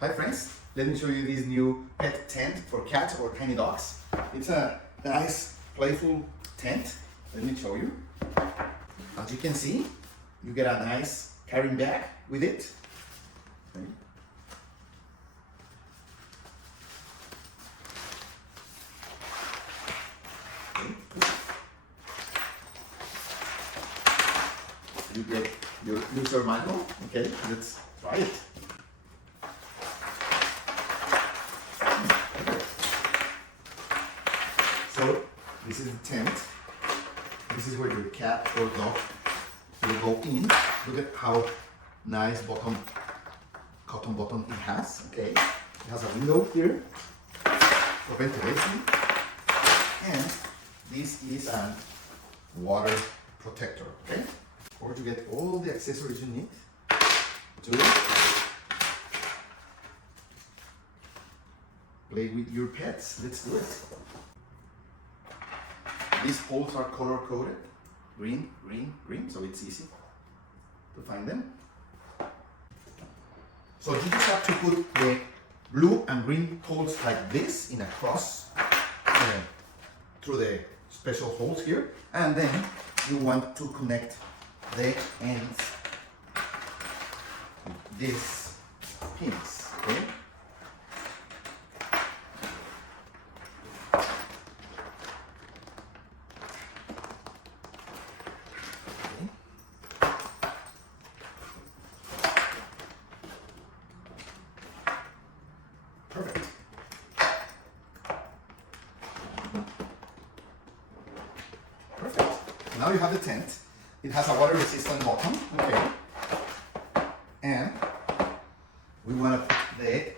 Hi friends, let me show you this new pet tent for cats or tiny dogs. It's a nice, playful tent. Let me show you. As you can see, you get a nice carrying bag with it. Okay. You get your user manual. Okay, let's try it. So this is the tent. This is where your cat or dog will go in. Look at how nice cotton bottom it has. Okay, it has a window here for ventilation, and this is a water protector. Okay, or to get all the accessories you need to play with your pets. Let's do it. These poles are color coded, green, green, green, so it's easy to find them. So you just have to put the blue and green poles like this in a cross through the special holes here, and then you want to connect the ends with these pins, okay? Perfect. Perfect. Now you have the tent. It has a water resistant bottom. Okay. And we want to put the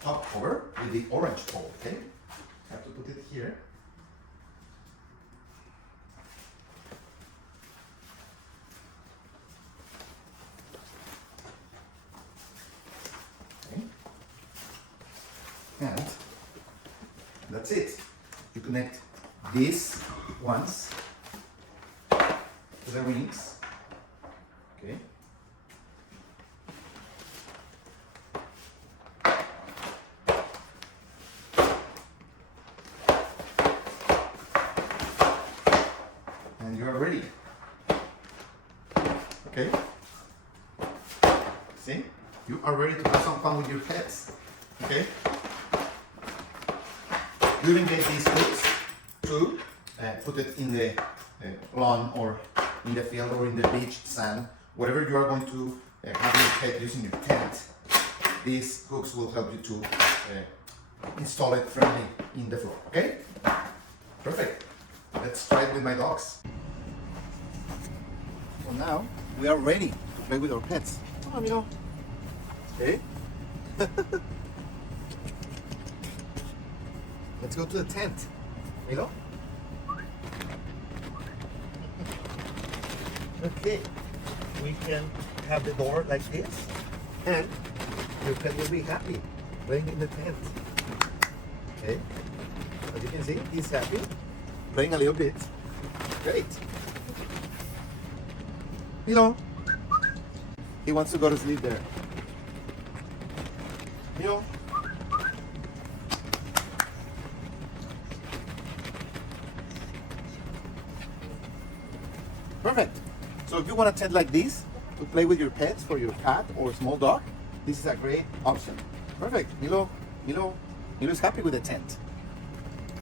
top cover with the orange pole. Okay. Have to put it here. And that's it. You connect these ones to the rings. Okay. And you are ready. Okay. See? You are ready to have some fun with your pets. Okay. You can get these hooks to put it in the lawn or in the field or in the beach, sand, whatever you are going to have your pet using your tent. These hooks will help you to install it firmly in the floor. Okay? Perfect. Let's try it with my dogs. So now we are ready to play with our pets. Come on, Milo. Okay? Let's go to the tent. Milo? Okay. We can have the door like this, and your pet will be happy playing in the tent. Okay. As you can see, he's happy, playing a little bit. Great. Milo? He wants to go to sleep there. Milo? Perfect. So if you want a tent like this to play with your pets, for your cat or small dog, this is a great option. Perfect. Milo is happy with the tent.